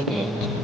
every day.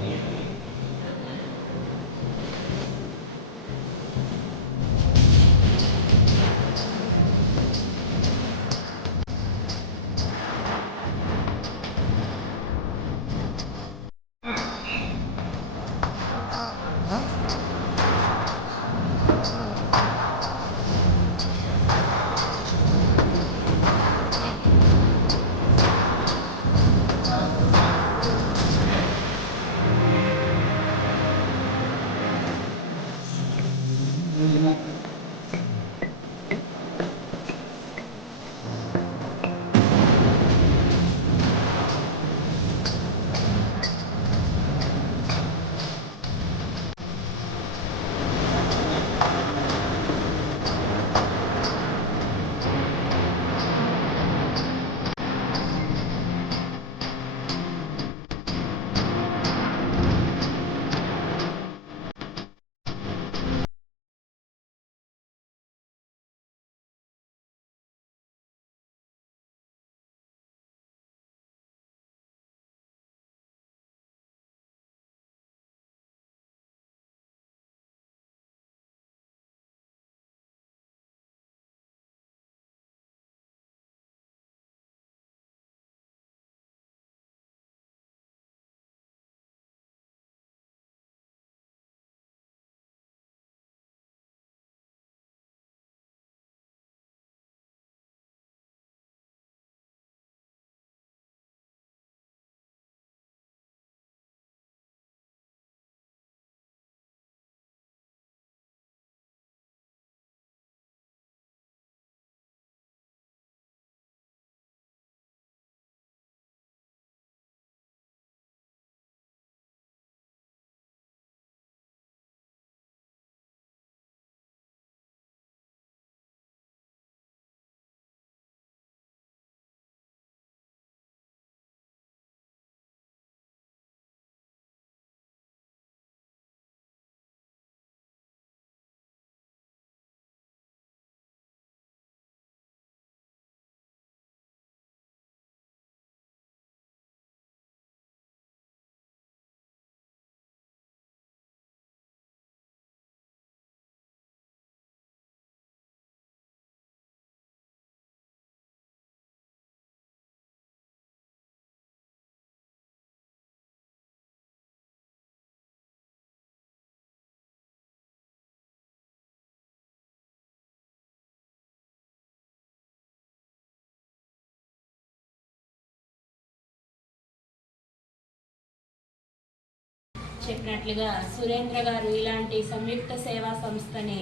చెప్పినట్లుగా సురేంద్ర గారు ఇలాంటి సంయుక్త సేవా సంస్థని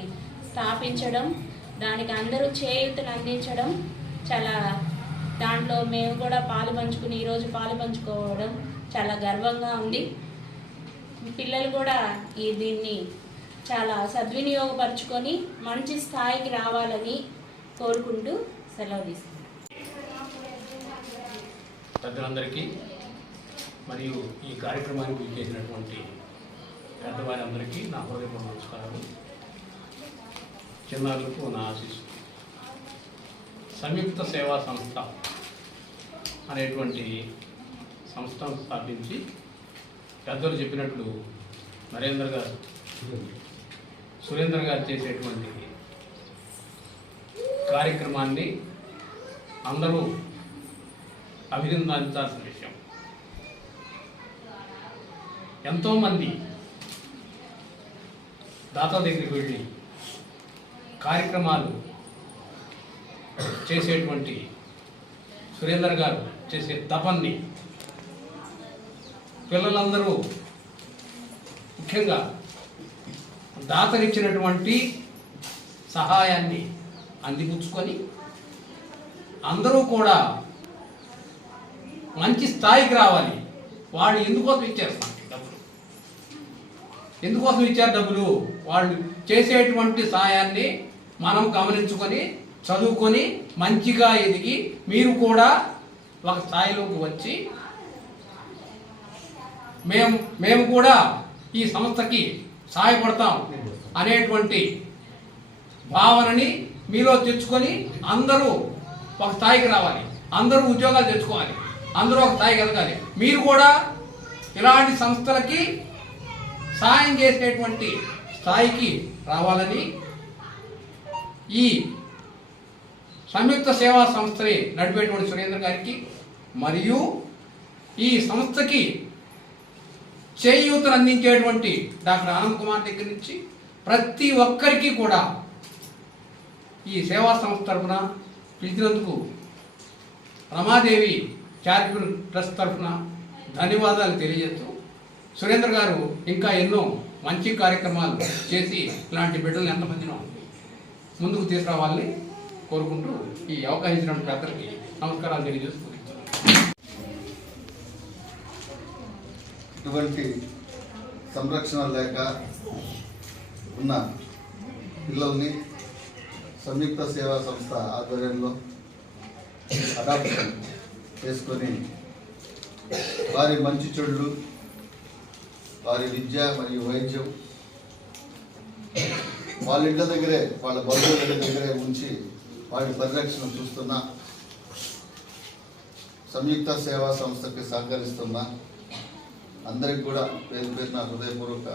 స్థాపించడం దానికి అందరూ చేయూతను అందించడం చాలా దాంట్లో మేము కూడా పాలు పంచుకుని ఈరోజు పాలు పంచుకోవడం చాలా గర్వంగా ఉంది. పిల్లలు కూడా ఈ దీన్ని చాలా సద్వినియోగపరుచుకొని మంచి స్థాయికి రావాలని కోరుకుంటూ సెలవు తీసుకుంటాం పెద్దలందరికీ మరియు ఈ కార్యక్రమానికి చేసినటువంటి పెద్దవారందరికీ నా హృదయపూర్వక నమస్కారాలు. చిన్నారులకు నా ఆశీస్సు సంయుక్త సేవా సంస్థ అనేటువంటి సంస్థను స్థాపించి పెద్దలు చెప్పినట్లు నరేంద్ర గారు సురేంద్ర గారు చేసేటువంటి కార్యక్రమాన్ని అందరూ అభినందించాల్సిన విషయం. ఎంతోమంది దాతల దగ్గరికి వెళ్ళి కార్యక్రమాలు చేసేటువంటి సురేందర్ గారు చేసే తపన్ని పిల్లలందరూ ముఖ్యంగా దాతరిచ్చినటువంటి సహాయాన్ని అందిపుచ్చుకొని అందరూ కూడా మంచి స్థాయికి రావాలి. వాళ్ళు ఎందుకోసం ఇచ్చారు? ఎందుకోసం ఇచ్చారు డబ్బులు? వాళ్ళు చేసేటువంటి సహాయాన్ని మనం గమనించుకొని చదువుకొని మంచిగా ఎదిగి మీరు కూడా ఒక స్థాయిలోకి వచ్చి మేము మేము కూడా ఈ సంస్థకి సహాయపడతాం అనేటువంటి భావనని మీలో తెచ్చుకొని అందరూ ఒక స్థాయికి రావాలి. అందరూ ఉద్యోగాలు తెచ్చుకోవాలి. అందరూ ఒక స్థాయికి ఎదగాలి. మీరు కూడా ఇలాంటి సంస్థలకి సాయం చేసేటువంటి స్థాయికి రావాలని ఈ సంయుక్త సేవా సంస్థని నడిపేటువంటి సురేంద్ర గారికి మరియు ఈ సంస్థకి చేయూతను అందించేటువంటి డాక్టర్ ఆనంద్ కుమార్ దగ్గర నుంచి ప్రతి ఒక్కరికి కూడా ఈ సేవా సంస్థ తరఫున పిలిచినందుకు రమాదేవి చారిటబుల్ ట్రస్ట్ తరఫున ధన్యవాదాలు తెలియజేస్తూ సురేంద్ర గారు ఇంకా ఎన్నో మంచి కార్యక్రమాలు చేసి ఇలాంటి బిడ్డలు ఎంతమందినో ముందుకు తీసుకురావాలని కోరుకుంటూ ఈ అవకాశం ఇచ్చినటువంటి పెద్దలకి నమస్కారాలు తెలియజేస్తూ ఇటువంటి సంరక్షణ లేక ఉన్న పిల్లల్ని సంయుక్త సేవా సంస్థ ఆధ్వర్యంలో అడాప్షన్ చేసుకొని వారి మంచి చెడులు వారి విద్య మరియు వైద్యం. వాళ్ళ ఇంటి దగ్గరే వాళ్ళ బంధువుల దగ్గరే ఉంచి వాటి పరిరక్షణ చూస్తున్న సంయుక్త సేవా సంస్థకి సహకరిస్తున్న అందరికి కూడా పేరు పేరున హృదయపూర్వక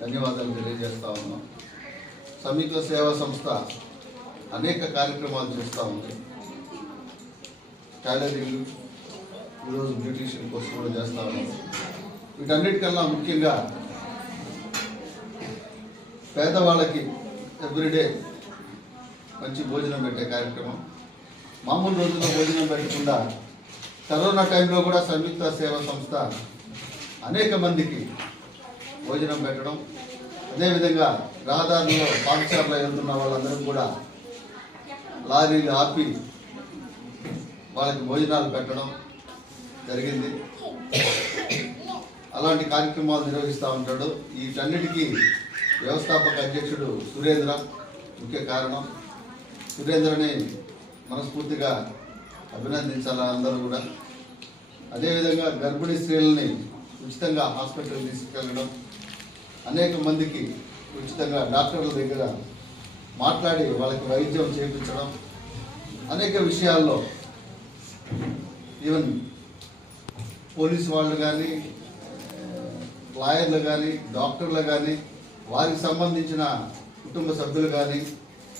ధన్యవాదాలు తెలియజేస్తా ఉన్నాం. సంయుక్త సేవా సంస్థ అనేక కార్యక్రమాలు చేస్తూ ఉంది. టైలరింగ్ ఈరోజు బ్యూటీషియన్ కోసం కూడా చేస్తూ ఉన్నాం. వీటన్నిటికన్నా ముఖ్యంగా పేదవాళ్ళకి ఎవ్రీడే మంచి భోజనం పెట్టే కార్యక్రమం. మామూలు రోజుల్లో భోజనం పెట్టకుండా కరోనా టైంలో కూడా సంయుక్త సేవా సంస్థ అనేక మందికి భోజనం పెట్టడం. అదేవిధంగా రహదారిలో పాఠశాలలో వెళ్తున్న వాళ్ళందరూ కూడా లారీలు ఆపి వాళ్ళకి భోజనాలు పెట్టడం జరిగింది. అలాంటి కార్యక్రమాలు నిర్వహిస్తూ ఉంటాడు. వీటన్నిటికీ వ్యవస్థాపక అధ్యక్షుడు సురేంద్ర ముఖ్య కారణం. సురేంద్రని మనస్ఫూర్తిగా అభినందించాలి అందరూ కూడా. అదేవిధంగా గర్భిణీ స్త్రీలని ఉచితంగా హాస్పిటల్ తీసుకెళ్ళడం. అనేక మందికి ఉచితంగా డాక్టర్ల దగ్గర మాట్లాడి వాళ్ళకి వైద్యం చేయించడం అనేక విషయాల్లో ఈవెన్ పోలీసు వాళ్ళు కానీ లాయర్లు కానీ డాక్టర్లు కానీ వారికి సంబంధించిన కుటుంబ సభ్యులు కానీ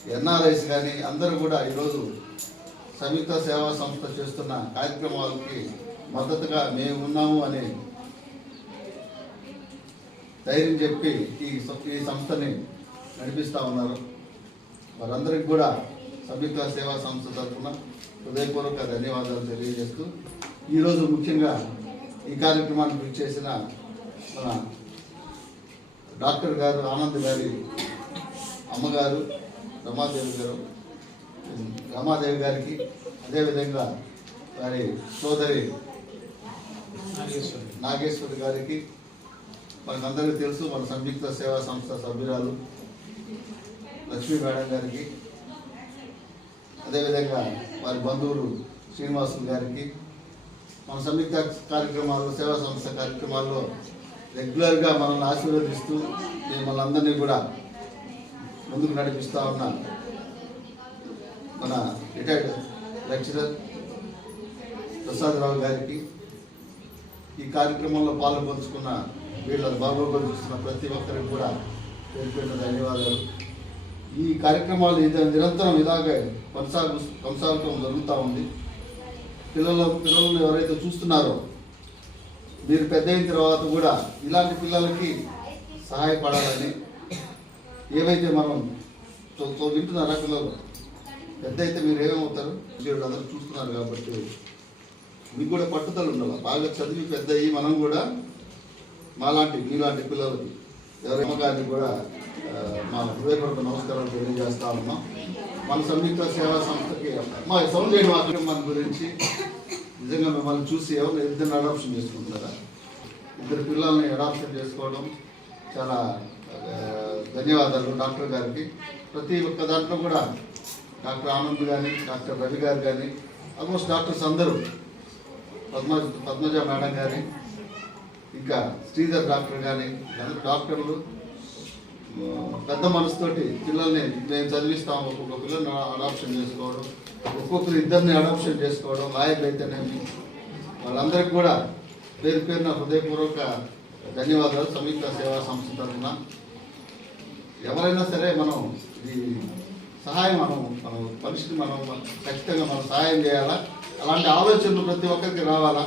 ఎన్ఆర్ఐస్ కానీ అందరూ కూడా ఈరోజు సంయుక్త సేవా సంస్థ చేస్తున్న కార్యక్రమాలకి మద్దతుగా మేము ఉన్నాము అని ధైర్యం చెప్పి ఈ ఈ సంస్థని నడిపిస్తూ ఉన్నారు. వారందరికి కూడా సంయుక్త సేవా సంస్థ తరఫున హృదయపూర్వక ధన్యవాదాలు తెలియజేస్తూ ఈరోజు ముఖ్యంగా ఈ కార్యక్రమాన్ని కృషి చేసిన మన డాక్టర్ గారు ఆనంద్ గారి అమ్మగారు రమాదేవి గారు రమాదేవి గారికి అదేవిధంగా వారి సోదరి నాగేశ్వరి గారికి మనకందరికీ తెలుసు మన సంయుక్త సేవా సంస్థ సభ్యురాలు లక్ష్మీ మేడం గారికి అదేవిధంగా వారి బంధువులు శ్రీనివాసులు గారికి మన సంయుక్త కార్యక్రమాల్లో సేవా సంస్థ కార్యక్రమాల్లో రెగ్యులర్గా మనల్ని ఆశీర్వదిస్తూ మిమ్మల్ని అందరినీ కూడా ముందుకు నడిపిస్తూ ఉన్న మన రిటైర్డ్ లెక్చరర్ ప్రసాదరావు గారికి. ఈ కార్యక్రమంలో పాల్పంచుకున్న వీళ్ళ బాగోగులు చూస్తున్న ప్రతి ఒక్కరికి కూడా పేరు ధన్యవాదాలు. ఈ కార్యక్రమాలు ఇది నిరంతరం ఇలాగే కొనసాగు కొనసాగటం జరుగుతూ ఉంది. పిల్లలు పిల్లలను ఎవరైతే చూస్తున్నారో మీరు పెద్ద అయిన తర్వాత కూడా ఇలాంటి పిల్లలకి సహాయపడాలని ఏవైతే మనం చూ- వింటున్నారా పిల్లలు? పెద్ద అయితే మీరు ఏమవుతారు? మీరు అందరూ చూస్తున్నారు కాబట్టి మీకు కూడా పట్టుదల ఉండాలి? బాగా చదివి పెద్ద అయ్యి మనం కూడా మాలాంటి మీలాంటి పిల్లలకి ఎవరి అమ్మగారిని కూడా మా హృదయపూర్వక నమస్కారాలు తెలియజేస్తా ఉన్నాం. మన సంయుక్త సేవా సంస్థకి మా సౌండ్ చేయడం మాత్రం మన గురించి నిజంగా మిమ్మల్ని చూసి ఎవరు ఇద్దరిని అడాప్షన్ చేసుకుంటారా ఇద్దరు పిల్లల్ని అడాప్షన్ చేసుకోవడం చాలా ధన్యవాదాలు డాక్టర్ గారికి. ప్రతి ఒక్క దాంట్లో కూడా డాక్టర్ ఆనంద్ కానీ డాక్టర్ రవి గారు కానీ ఆల్మోస్ట్ డాక్టర్స్ అందరూ పద్మ పద్మజ మేడం కానీ ఇంకా శ్రీధర్ డాక్టర్ కానీ అందరు డాక్టర్లు పెద్ద మనసుతోటి పిల్లల్ని మేము చదివిస్తాము ఒక్కొక్క పిల్లల్ని అడాప్షన్ చేసుకోవడం. ఒక్కొక్కరు ఇద్దరిని అడాప్షన్ చేసుకోవడం లాయర్లు అయితేనేమి వాళ్ళందరికీ కూడా పేరు పేరున హృదయపూర్వక ధన్యవాదాలు. సంయుక్త సేవా సంస్థ తరఫున ఎవరైనా సరే మనం ఈ సహాయం మనం మన మనిషికి మనం ఖచ్చితంగా మనం సహాయం చేయాలా? అలాంటి ఆలోచనలు ప్రతి ఒక్కరికి రావాలా?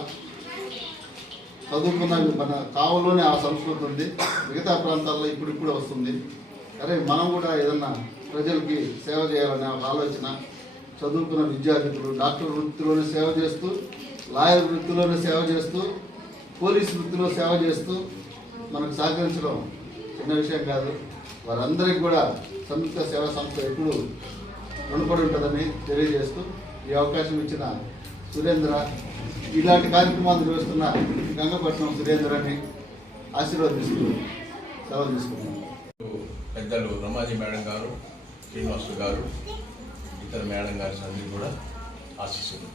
చదువుకున్న మన కావులోనే ఆ సంస్కృతి ఉంది. మిగతా ప్రాంతాల్లో ఇప్పుడు ఇప్పుడు వస్తుంది. అరే మనం కూడా ఏదన్నా ప్రజలకి సేవ చేయాలనే ఒక ఆలోచన చదువుకున్న విద్యార్థులు డాక్టర్ వృత్తిలోనే సేవ చేస్తూ లాయర్ వృత్తిలోనే సేవ చేస్తూ పోలీస్ వృత్తిలో సేవ చేస్తూ మనకు సహకరించడం చిన్న విషయం కాదు. వారందరికీ కూడా సంయుక్త సేవా సంస్థ ఎప్పుడు రుణపడి ఉంటుందని తెలియజేస్తూ ఈ అవకాశం ఇచ్చిన సురేంద్ర ఇలాంటి కార్యక్రమాలు నిర్వహిస్తున్న గంగపట్నం సురేంద్రని ఆశీర్వదిస్తూ సెలవు తీసుకున్నాను పెద్దలు రమాజీ మేడం గారు శ్రీనివాసులు గారు ఇతర మేడం గారి అందరికీ కూడా ఆశిస్తుంది.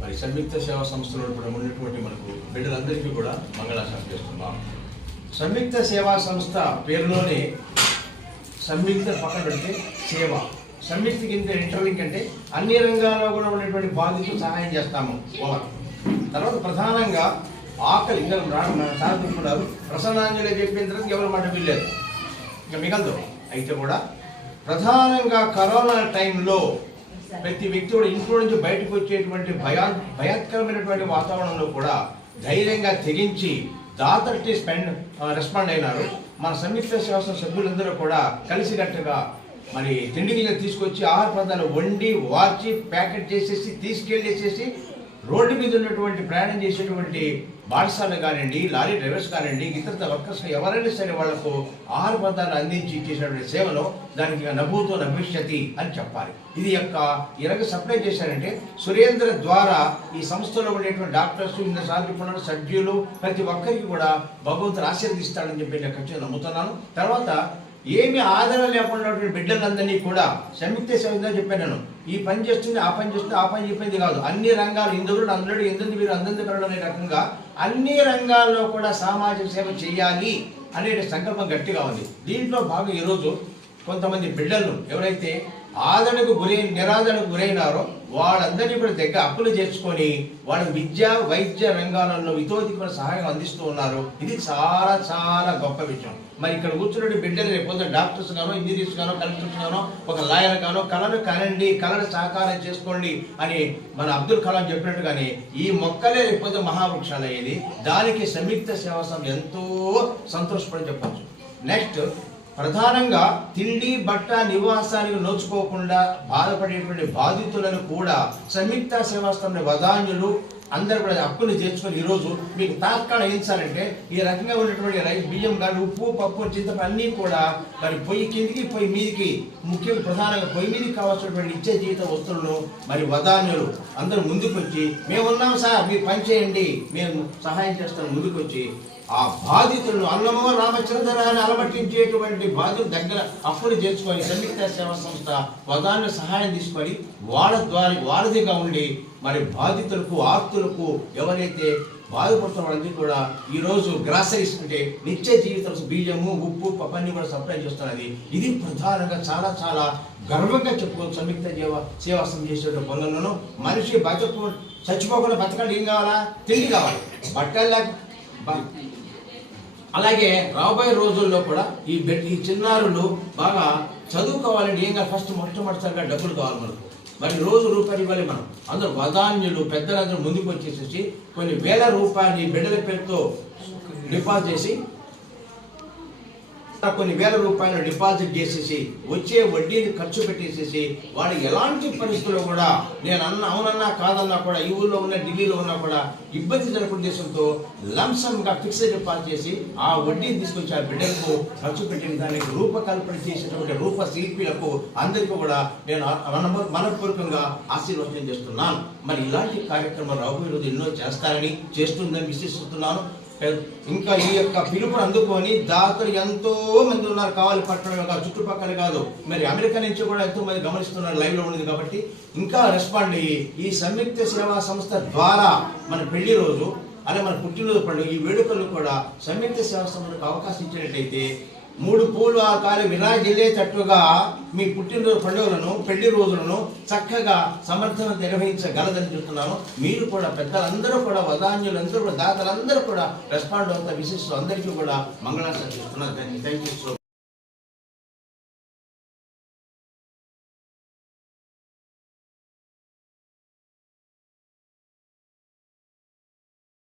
మరి సంయుక్త సేవా సంస్థలో కూడా ఉన్నటువంటి మనకు బిడ్డలందరికీ కూడా మంగళాశాసనం చేస్తున్నాం. సంయుక్త సేవా సంస్థ పేరులోనే సంయుక్త పక్కన పెడితే సేవ. సంయుక్త కింద ఇంటర్లింక్ అంటే అన్ని రంగాల్లో కూడా ఉన్నటువంటి బాధితులు సహాయం చేస్తాము. ఓవర్. తర్వాత ప్రధానంగా ఆకలి ఇంకా సాధించుకున్నారు ప్రసన్నాంజలి చెప్పిన తర్వాత ఎవరి మాట వీల్లేదు ఇంకా మిగలదు. అయితే కూడా ప్రధానంగా కరోనా టైంలో ప్రతి వ్యక్తి కూడా ఇంట్లో నుంచి బయటకు వచ్చేటువంటి భయా భయంకరమైనటువంటి వాతావరణంలో కూడా ధైర్యంగా తెగించి దాతర్టి స్పెండ్ రెస్పాండ్ అయినారు. మన సంయుక్త శాసన సభ్యులందరూ కూడా కలిసికట్టుగా మరి తిండి గిన్నె తీసుకొచ్చి ఆహార పదార్థాలు వండి వార్చి ప్యాకెట్ చేసేసి తీసుకెళ్ళేసేసి రోడ్డు మీద ఉన్నటువంటి ప్రయాణం చేసేటువంటి బాటసాలు కానివ్వండి లారీ డ్రైవర్స్ కానివ్వండి ఇతర వర్కర్స్ ఎవరైనా సరే వాళ్ళకు ఆహార పదార్థాలు అందించి చేసినటువంటి సేవలో దానికి నభూతో నభవిష్యతి అని చెప్పాలి. ఇది యొక్క ఇరగ సప్లై చేశారంటే సురేంద్ర ద్వారా ఈ సంస్థలో ఉండేటువంటి డాక్టర్స్ ఇంత సాధించిన సభ్యులు ప్రతి ఒక్కరికి కూడా భగవంతుడు ఆశీర్వదిస్తాడని చెప్పి నేను ఖచ్చితంగా నమ్ముతున్నాను. తర్వాత ఏమి ఆదరణ లేకుండా బిడ్డలందరినీ కూడా సంయుక్త సేవ చెప్పాను నేను. ఈ పని చేస్తుంది ఆ పని చేస్తుంది ఆ పని చెప్పింది కాదు. అన్ని రంగాలు ఇందులో అందరూ ఎందుకు మీరు అందరికీ అనే రకంగా అన్ని రంగాల్లో కూడా సామాజిక సేవ చేయాలి అనే సంకల్పం గట్టిగా ఉంది. దీంట్లో భాగం ఈరోజు కొంతమంది బిడ్డలు ఎవరైతే ఆదరణకు గురై నిరాదరణకు గురైనారో వాళ్ళందరినీ కూడా దగ్గర అప్పులు చేర్చుకొని వాళ్ళ విద్య వైద్య రంగాలలో ఇతోధికమైన సహాయం అందిస్తూ ఉన్నారు. ఇది చాలా చాలా గొప్ప విషయం. మరి ఇక్కడ కూర్చున్న బిడ్డలు రేపు డాక్టర్స్ గానో ఇంజనీర్స్ గానో కలెక్టర్స్ గానో ఒక లాయర్ గానో కళను కనండి కళను సహకారం చేసుకోండి అని మన అబ్దుల్ కలాం చెప్పినట్టుగానే ఈ మొక్కలే రేపు మహావృక్షాలు అయ్యేది. దానికి సంయుక్త సేవాసం ఎంతో సంతోషపడి చెప్పచ్చు. నెక్స్ట్ ప్రధానంగా తిండి బట్ట నివాసానికి నోచుకోకుండా బాధపడేటువంటి బాధితులను కూడా సంయుక్త సేవాస్థంలో వదాన్యులు అందరు కూడా అప్పులు చేర్చుకొని ఈరోజు మీకు తాత్కాలం ఏంచాలంటే ఈ రకంగా ఉన్నటువంటి రైస్ బియ్యం కానీ ఉప్పు పప్పు చింతపండు అన్నీ కూడా మరి పొయ్యి కిందికి పొయ్యి మీదికి ముఖ్యంగా ప్రధానంగా పొయ్యి మీదకి కావాల్సినటువంటి నిత్య జీవిత వస్తువులను మరి వదాన్యులు అందరూ ముందుకొచ్చి మేము ఉన్నాం సార్ మీరు పని చేయండి మేము సహాయం చేస్తాం ముందుకొచ్చి ఆ బాధితులను అన్నమో రామచంద్రాన్ని అలమటించేటువంటి బాధితుల దగ్గర అప్పులు చేర్చుకొని సంయుక్త సేవా సంస్థ ప్రధాన సహాయం తీసుకొని వాళ్ళ ద్వారా వారధిగా ఉండి మరి బాధితులకు ఆస్తులకు ఎవరైతే బాధపడుతున్న వాళ్ళందరూ కూడా ఈరోజు గ్రాసరీస్ అంటే నిత్య జీవితం బియ్యము ఉప్పు పప్పన్ని కూడా సప్లై చేస్తున్నది. ఇది ప్రధానంగా చాలా చాలా గర్వంగా చెప్పుకోవచ్చు సంయుక్త జీవ సేవాసం చేసే పనులను మనిషి బతకు చచ్చిపోకుండా బతకండి ఏం కావాలా? తిండి కావాలి. బట్టలు లేక అలాగే రాబోయే రోజుల్లో కూడా ఈ ఈ చిన్నారులు బాగా చదువుకోవాలంటే ఏం కాదు ఫస్ట్ మొట్టమొదటిసారిగా డబ్బులు కావాలి మనకు. మరి రోజు రూపాయలు ఇవ్వాలి మనం. అందరూ వదాన్యులు పెద్దలందరూ ముందుకు వచ్చేసేసి కొన్ని వేల రూపాయలు బిడ్డల పేరుతో డిపాజిట్ చేసి కొన్ని వేల రూపాయలు డిపాజిట్ చేసేసి వచ్చే వడ్డీని ఖర్చు పెట్టేసేసి వాడు ఎలాంటి పరిస్థితుల్లో కూడా నేను అన్న అవునన్నా కాదన్నా కూడా ఈ ఊళ్ళో ఉన్న ఢిల్లీలో ఉన్నా కూడా ఇబ్బంది జరగకుండా ఉద్దేశంతో లంసంగా ఫిక్స్డ్ డిపాజిట్ చేసి ఆ వడ్డీని తీసుకొచ్చి ఆ బిడ్డలకు ఖర్చు పెట్టిన దానికి రూపకల్పన చేసినటువంటి రూప శిల్పులకు అందరికీ కూడా నేను మనపూర్వకంగా ఆశీర్వచనం చేస్తున్నాను. మరి ఇలాంటి కార్యక్రమాలు రాబోయే రోజు ఎన్నో చేస్తారని చేస్తుందని విశ్వసిస్తున్నాను. ఇంకా ఈ యొక్క పిలుపును అందుకొని దాతలు ఎంతో మంది ఉన్నారు. కావాలి పట్టణం కాదు చుట్టుపక్కల కాదు. మరి అమెరికా నుంచి కూడా ఎంతో మంది గమనిస్తున్నారు. లైవ్లో ఉంది కాబట్టి ఇంకా రెస్పాండ్ అయ్యి ఈ సంయుక్త సేవా సంస్థ ద్వారా మన పెళ్ళి రోజు అలా మన పుట్టినరోజు పండుగ ఈ వేడుకలు కూడా సంయుక్త సేవా సంస్థకు అవకాశం ఇచ్చినట్లయితే మూడు పూలు ఆ కాలం విరాజిల్లేటట్టుగా మీ పుట్టినరోజు పండుగలను పెళ్ళి రోజులను చక్కగా సమర్థన నిర్వహించగలదని చెప్తున్నాను. మీరు కూడా పెద్దలందరూ కూడా వదాన్యులందరూ కూడా దాతలందరూ కూడా రెస్పాండ్ అవుతా విశిష్టం అందరికీ కూడా మంగళాశాసనం చేస్తున్నారు థ్యాంక్ యూ సో